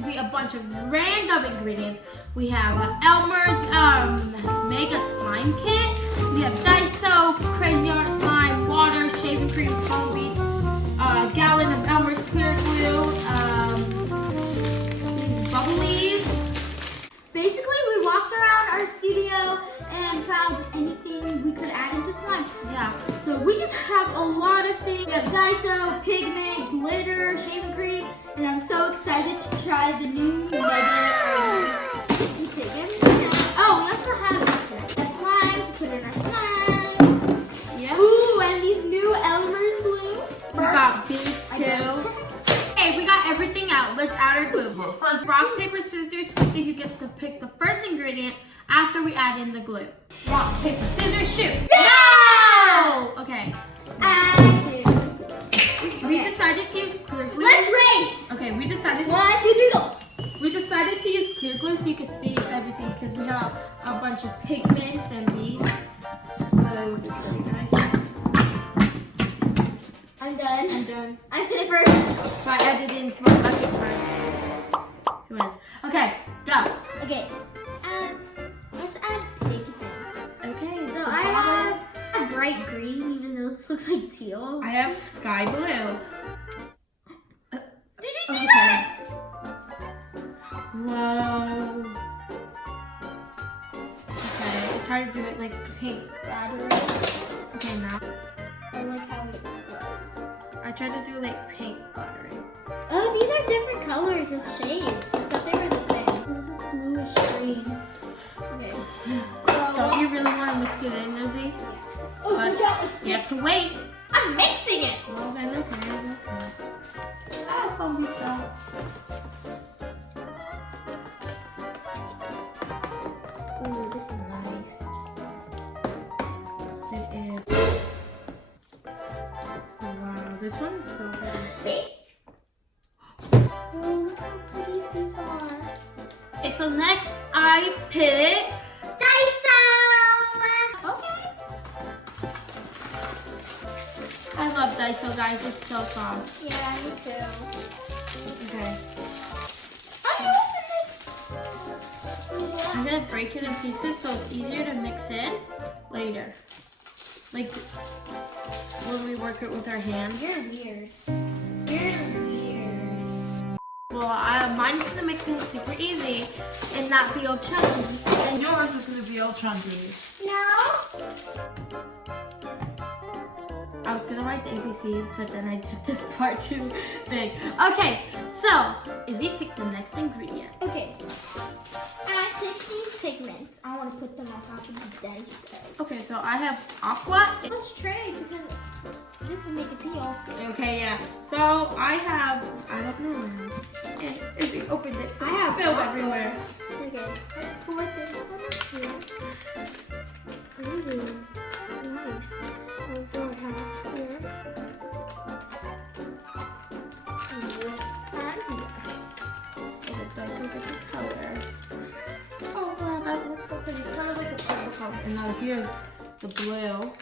to be a bunch of random ingredients. We have Elmer's Mega Slime Kit. We have Daiso, Crazy Art Slime, water, shaving cream, foam beads, a gallon of Elmer's clear glue, these bubblies. Basically, we walked around our studio and found anything we could add into slime. Yeah. So we just have a lot of things. We have Daiso, pigment, glitter, shaving cream, and I'm so excited to try the new Mega. We take everything out. Oh, we also have the slime to put in our slime. Yeah. Ooh, and these new Elmer's glue. We got beads too. Okay, we got everything out. Let's add our glue. First, rock, paper, scissors to see who gets to pick the first ingredient after we add in the glue. Rock, paper, scissors, shoot. No! Okay. And We decided to use clear glue. let's race. Okay, we decided. 1, 2, 3, go. We decided to use clear glue so you could see everything because we have a bunch of pigments and beads. So it would be really nice. I'm done. I'm done. I said it first. So I added it into my bucket first. Who wins? Okay, go. Okay. Let's add pigment. Okay, So I have a bright green, even though this looks like teal. I have sky blue. Did you see that? Whoa. Okay, try to do it like paint splattering. Okay, now. I like how it explodes. I tried to do like paint splattering. Oh, these are different colors of shades. I thought they were the same. This is bluish green. Okay. So Don't you really want to mix it in, Izzy? Oh, But we got the you stick. have to wait. I'm mixing it. Well then, okay, that's fine. Ah, foam beads fell. Ooh, this is nice. It is. Wow, this one is so good. Oh, look how pretty these are. Okay, so next I pick. Daiso! Okay. I love Daiso, guys. It's so soft. Yeah, me too. Okay. How do you open this? I'm gonna break it in pieces so it's easier to mix in later. Like when we work it with our hands. You're weird. You're weird. Well, mine's gonna mix in super easy and not be all chunky. And yours is going to be all chunky. No. I was gonna write the ABCs, but then I did this part too big. Okay, so Izzy picked the next ingredient. Okay. I picked these pigments. I want to put them on top of the Daiso. Okay, so I have aqua. Let's trade because this will make it teal. Okay, yeah. So I don't know. Okay, Izzy opened it, so I it's have spilled aqua. everywhere. Okay. Let's pour this one here. Ooh, nice. I'll pour half here. And this part here. And it does look at the color. Oh wow, that looks so pretty. Kind of like a purple color. And now here's the blue.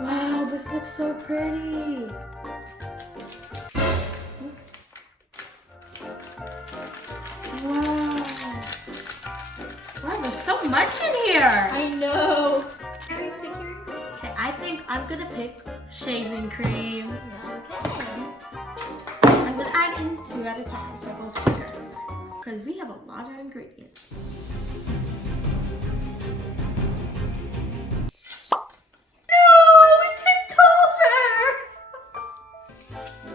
Wow, this looks so pretty. Oops. Wow. Wow, there's so much in here. I know. Can we pick your? Okay, I think I'm gonna pick shaving cream. Okay. I'm gonna add in 2 at a time so it goes quicker. Because we have a lot of ingredients. No, it tipped over!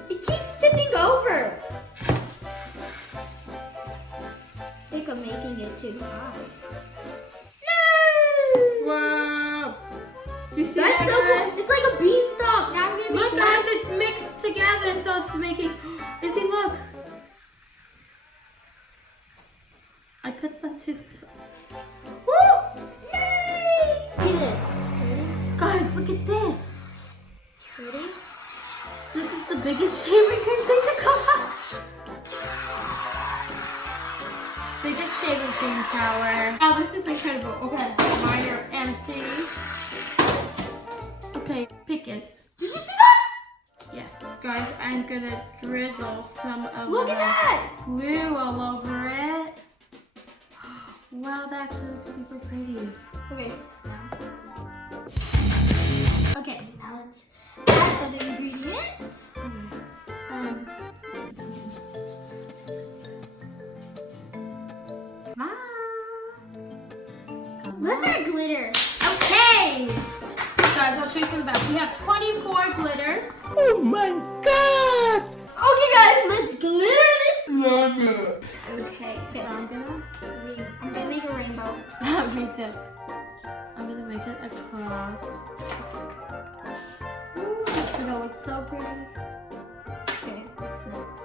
It keeps tipping over. I think I'm making it too high. No! Wow! Do you see That's that, so guys? cool. It's like a beanstalk. Now I'm gonna Look, make guys, it's mixed together, so it's making. Izzy, look. I put that to. Woo! Yay! Look at this. Ready? Guys, look at this. Ready? This is the biggest shaving cream thing to come out. Biggest shaving cream tower. Oh, this is incredible. Okay, mine are empty. Okay, pick it. Did you see that? Yes, guys, I'm gonna drizzle some of Look at that! glue all over it. Wow, that actually looks super pretty. Okay, now let's add other ingredients. Come on. Let's add glitter. Okay. Guys, I'll show you from the back. We have 24 glitters. Oh my god! Okay, guys, let's glitter this. Love Okay, So I'm gonna make a rainbow. me too. I'm gonna make it across. Ooh, it's gonna look so pretty. Okay, what's next?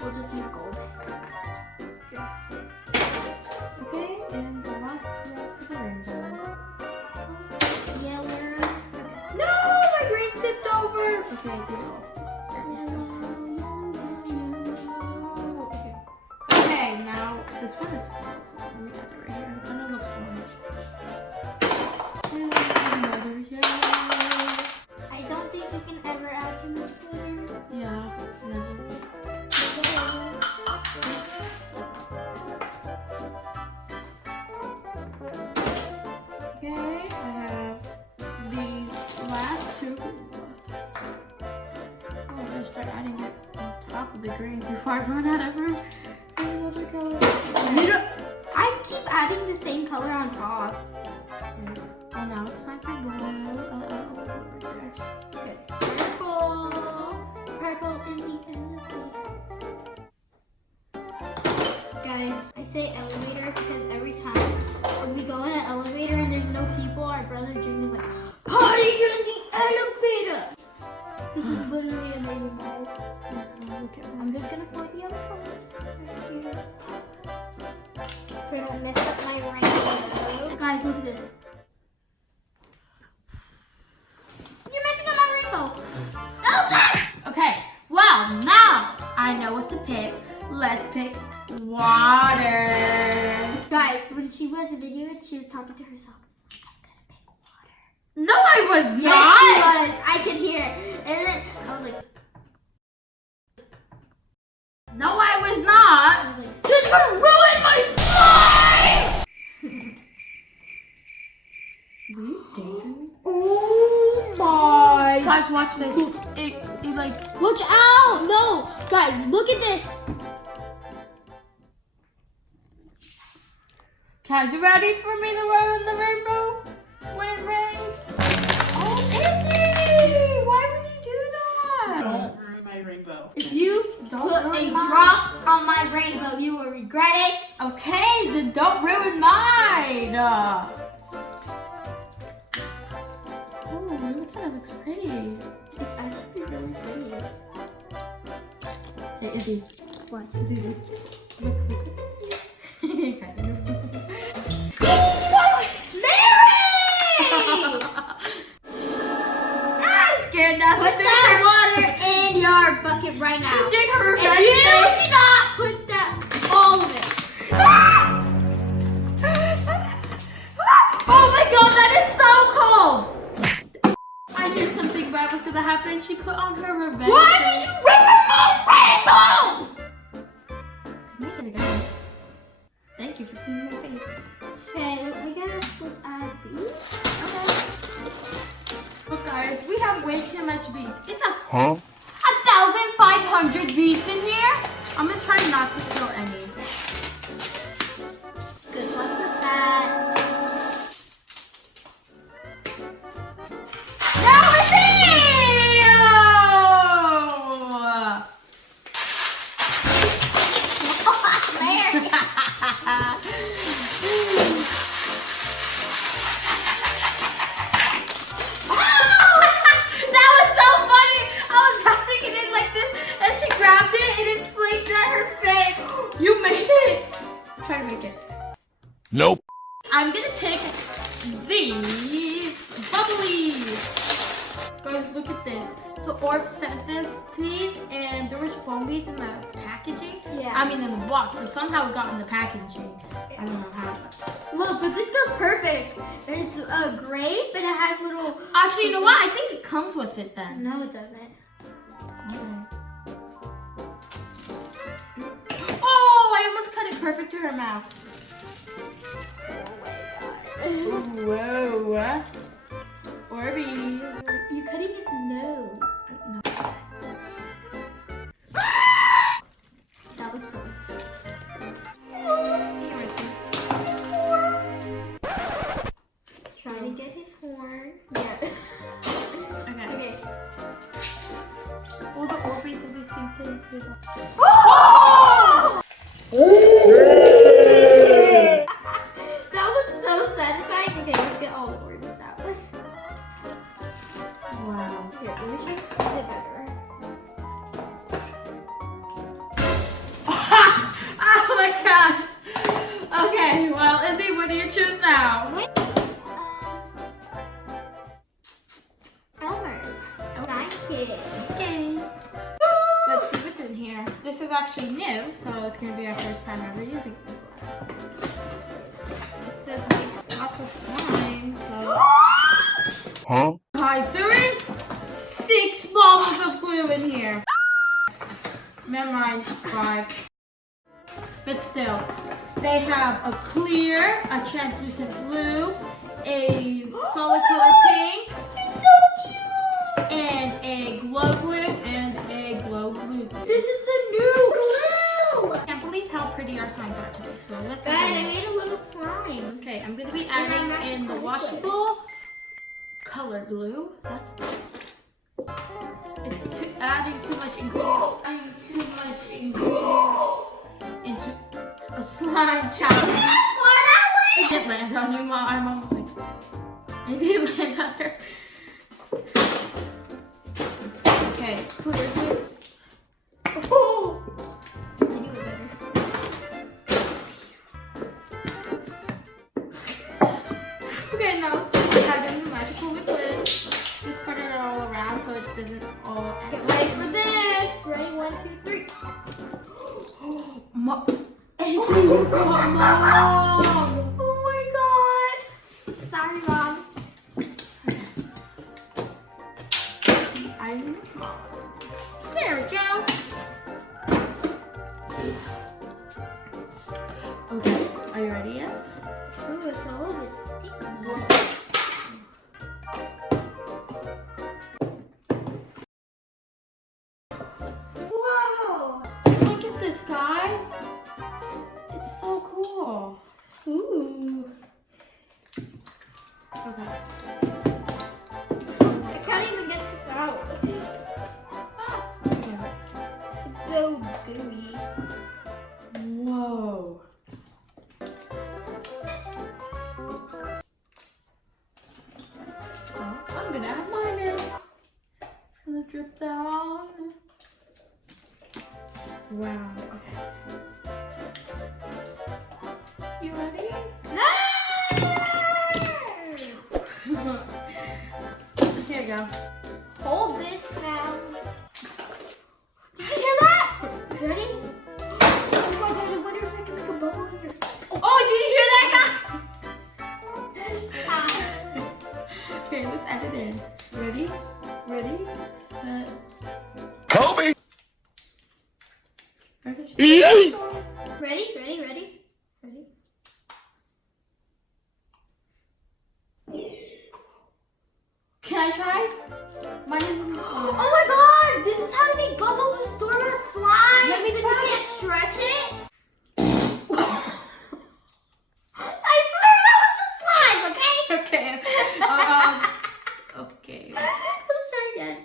We'll just use gold. Okay, and the last one for the rainbow. Yellow. No, my green tipped over. Okay, I think Okay, now this one is so cool. Let me add it right here. It kind of looks orange. And another yellow. I don't think you can ever add too much glitter. Yeah, never. Okay, I have these last two greens left. Oh, I better start adding it on top of the green before I run out of room. Another color. I keep adding the same color on top. Oh, now it's time for blue. Right there. Okay. Purple. Purple in the elevator. Guys, I say elevator because every time when we go in an elevator and there's no people, our brother June is like, party in the elevator! This is literally amazing, guys. Look at I'm just gonna pour the other colors right here. For not mess up my rainbow. Guys, look at this. You're messing up my rainbow. Elsa! Okay, well, now I know what to pick. Let's pick water. Guys, when she was videoed, she was talking to herself. I'm gonna pick water. No, I was not. Yes, she was. I could hear it. And then I was like, No, I was not. this is gonna ruin my slime! Were you dating? Oh my. Guys, watch this. It like. Watch out! No! Guys, look at this. Guys, you ready for me to run the rainbow when it rains? Oh, Izzy! Why would you do that? Don't ruin my rainbow. If you don't Put a ruin mine- drop on my rainbow. You will regret it. Okay, then don't ruin mine. Oh, look, that looks pretty. It's actually really pretty. Hey, Izzy. What? Izzy, look. Look. Mary! I'm scared now. Put that water in your bucket right now. She's doing her If revenge. you do not put that, all of it. Oh my god, that is so cold! I knew something bad was gonna happen. She put on her revenge. Why did you ruin my rainbow? Make it again. Thank you for cleaning my face. Okay, let's add these. Look guys, we have way too much beads. It's a Huh? 1,500 beads in here. I'm gonna try not to spill any. Good luck with that. No, it's me! That was so funny! I was having it in like this, and she grabbed it and it flaked at her face. You made it! Try to make it. Nope. I'm gonna pick these bubblies. Guys, look at this. So Orb sent these, and there was foam beads in the packaging. Yeah. I mean in the box. So somehow it got in the packaging. I don't know how. Look, but this goes perfect. It's a grape and it has little. Actually, you know what? I think it comes with it then. No, it doesn't. Okay. Oh, I almost cut it perfect to her mouth. Oh my god. Whoa. Orbeez. You're cutting its nose. No. That was so exciting. Trying to get his horn. Yeah. Okay. Okay. All the Orbeez are the same thing. That was so satisfying. Okay, let's get all the organs out. Wow. Here, let me try to squeeze it better. Oh my god. Okay, well, Izzy, what do you choose now? Elmer's. Nice kid. Okay. Let's see what's in here. This is actually new, so it's going to be our first time ever using this one. It says like lots of slime, so... Huh? Guys, there is 6 bottles of glue in here. Memorized 5. But still, they have a clear, a translucent blue, a solid color pink, It's so cute. and a glow glue, and a glow blue. This is the new glue. I can't believe how pretty our slimes are today. So let's Guys, I add in. made a little slime. Okay, I'm gonna be adding in the washable color glue. That's it's adding too much ingredient. Adding too much ingredient into a slime challenge. It didn't land on you, Mom. I'm almost like it didn't land on her. Okay, clear glue. Oh. I knew it better. Okay, now let's add in the magical liquid. Just spread it all around so it doesn't all Get end ready for this. Ready? 1, 2, 3. Mom. Oh my god. Sorry, Mom. Adding the small one. There we go. Okay, are you ready? Yes? Ooh, it's all a bit sticky. Wow. Look at this, guys. It's so cool. Ooh. Okay. I can't even get this out. It's so gooey. Whoa. Well, I'm gonna add mine in. It's gonna drip down. Wow. Okay. You ready? Here you go. Hold this now. Did you hear that? Ready? Oh my god, I wonder if I can make a bubble in your Oh, did you hear that, Ah. guy? Okay, let's add it in. Ready? Ready? Set. Kobe! Ready? Yay! Ready? Ready? Ready? Ready? Can I try? Mine is in the Oh my god! This is how to make bubbles with store-bought slime! Let me Since try. you can't stretch it. I swear that was the slime, okay? Okay. Okay. Let's try again.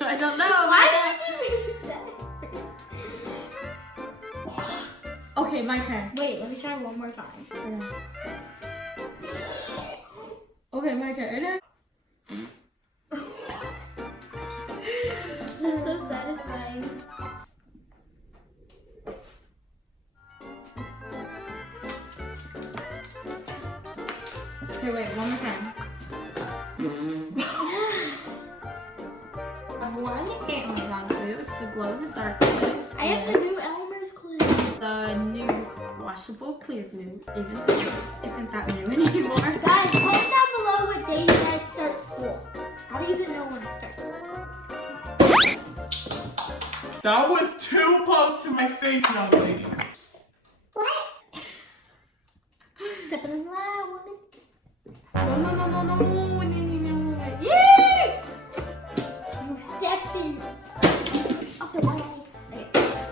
I don't know. Why did you do that? Okay, my turn. Wait, let me try one more time. Okay, my turn. This is so satisfying. Okay, wait, one more time. I've one Amazon glue. It's the glow in the dark glue. It's I have the good. new Elmer's glue. The new one. washable clear glue, even though it isn't that new anymore. Guys, comment down below what day you guys start school. I don't even know when it starts. That was too close to my face, young lady. What? Step in the line, woman. No. Yay! You step in. Okay, one leg.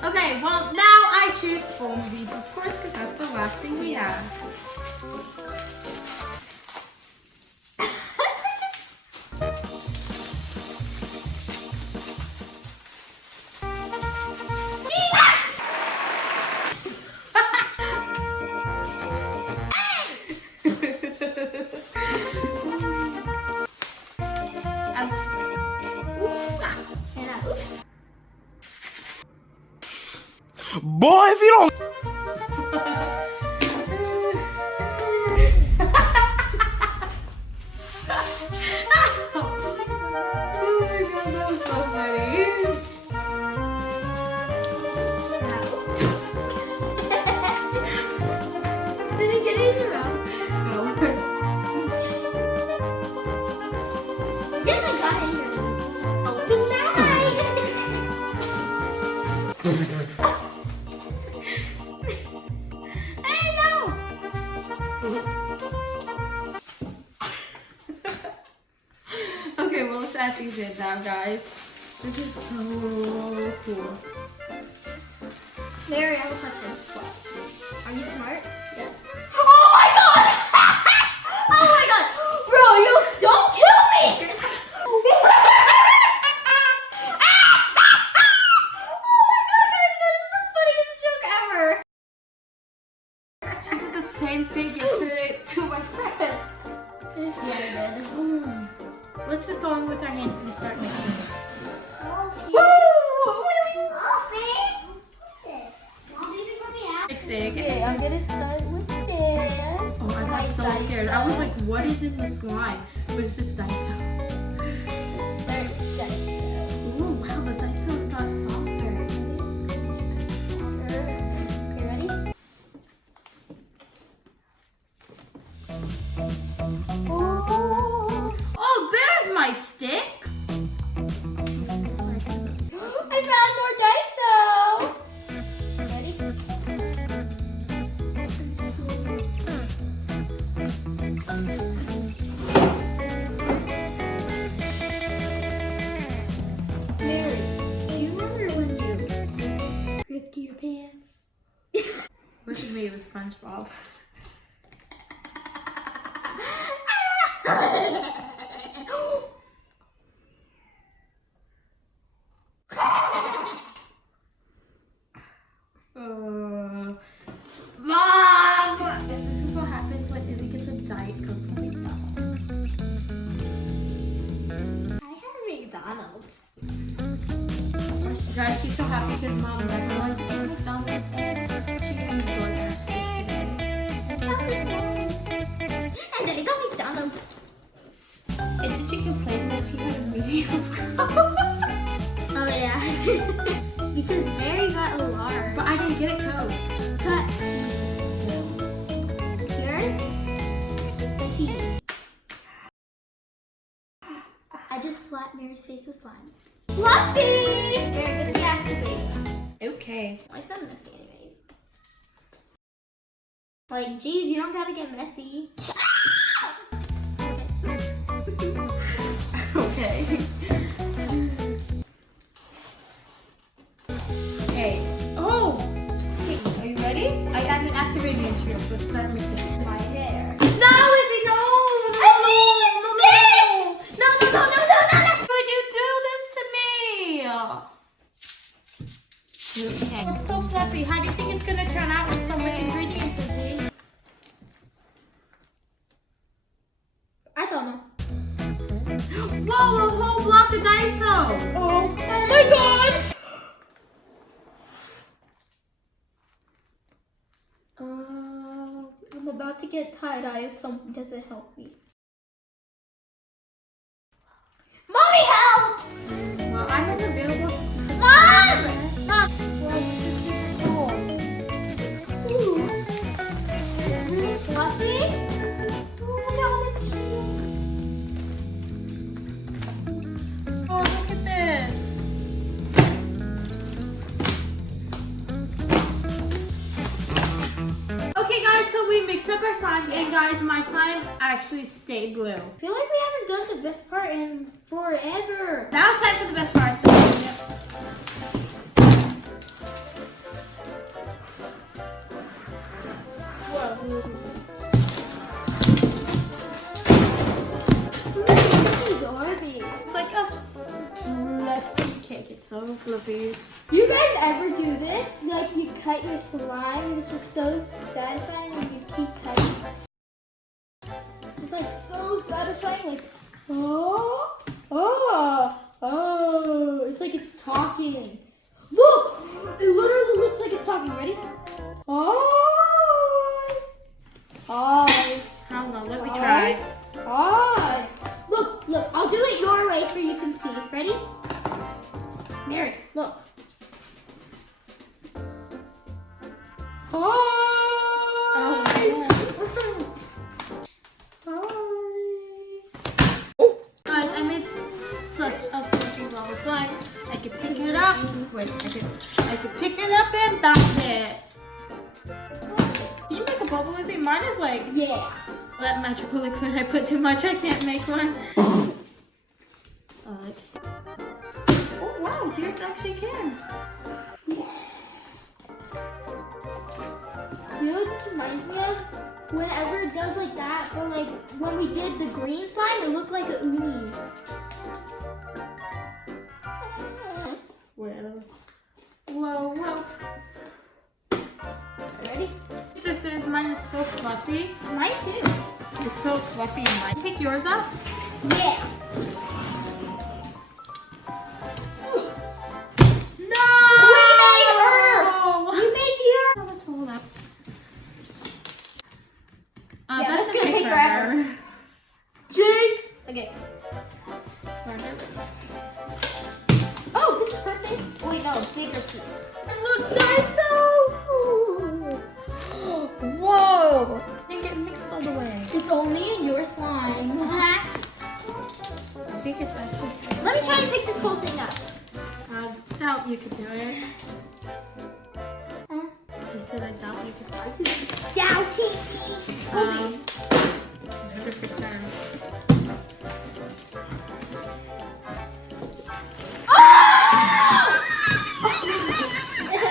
Okay, well now I choose foam beads, of course, because that's the last thing we have. Boy, if you don't. Oh my god, that was so funny. Did it get in your mouth? No. Yes, I got it in your mouth. Open that. Hey, no. Okay, well let's add these in now, guys. This is so cool. Mary, I have a question. Are you smart? Yes. Oh my god! Oh my god! Bro, you don't kill me! Oh my god, guys, that is the funniest joke ever! She did the same thing yesterday to my friend. Yeah, I did. Let's just go in with our hands and start mixing it. Mixing. Okay, I'm gonna start with this. Oh, I got so scared. I was like, what is in the slime? But it's just Daiso. Ooh, wow, the Daiso got softer. You ready? Oh, there's my stick. I found more Daiso! Ready? Mary, do you remember when you ripped your pants? Wish it made with SpongeBob. Mom! This is what happens when Izzy gets a Diet Coke from McDonald's. I have McDonald's. Guys, she's so happy because Mom never wants to go to McDonald's and she went to DoorDash today. I found this one. And then I got McDonald's. And did she complain that she had a medium? Oh yeah. Because Mary got a large. But I didn't get a Coke. Cut. Yours? T. I just slapped Mary's face with slime. Fluffy! You're gonna deactivate. Okay. Why so messy anyways? Like, geez, you don't gotta get messy. Okay. Okay. Oh! Okay, are you ready? I added activating materials. Let's start mixing. My hair. No, Izzy, no! I didn't even stick! No! Would you do this to me? Okay. It's so fluffy. How do you think it's gonna turn out with so much ingredients, Izzy? I don't know. Whoa, a whole block of Daiso! Oh my god! I'm about to get tie-dye if something doesn't help me. Mommy, help! Well, I'm unavailable. Mom! Mom! Wow, this is super cool. Ooh. so we mixed up our slime, and guys, my slime actually stayed blue. I feel like we haven't done the best part in forever. Now it's time for the best part. These are big. It's like a fluffy cake. It's so fluffy. You guys ever do this? Like you cut your slime and it's just so satisfying when you keep cutting. It's like so satisfying, like oh. It's like it's talking. Look! It literally looks like it's talking. Ready? Hi. Hold on, let me try. Hi. Look, I'll do it your way so you can see. Ready? Mary, look. Hi. Oh, guys, I made such a fluffy bubble slime. I can pick it up. Wait, I can pick it up and bounce it. Can you make a bubble, Izzy? Mine is like Yeah. that magical liquid. I put too much. I can't make one. Oh wow, yours actually can. You know what this reminds me of? Whenever it does like that, or like when we did the green slime, it looked like a uni. Whatever. Whoa. Ready? This is mine is so fluffy. Mine too. It's so fluffy in mine. Pick yours up. Yeah. No! We made Earth! We made the Earth! Let's hold up. Yeah, that's gonna take forever. Jinx! Okay. Oh, this is perfect. Wait, no, bigger piece. Look, Daiso! Whoa! Didn't get mixed all the way. It's only in your slime. I think it's actually. Let me try and pick this whole thing up. I doubt you could do it. Huh? I said I doubt you could do it. Doubting me. Hold these. 100%.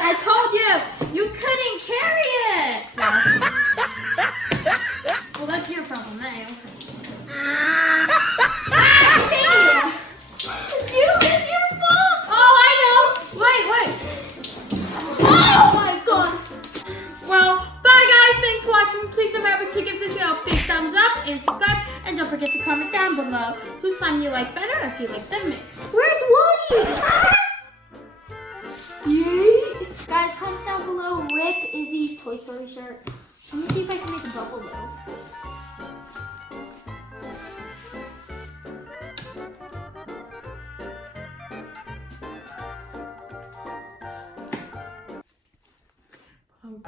I told you, you couldn't carry it. Well, that's your problem, eh? It's your fault. Oh, I know. Wait. Oh my god. Well, bye guys. Thanks for watching. Please remember to give this video a big thumbs up and subscribe. And don't forget to comment down below whose slime you like better, if you like them mixed. Where's Woody? Yay. Guys, comment down below. Rip Izzy's Toy Story shirt. Let me see if I can make a bubble though.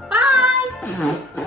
Bye!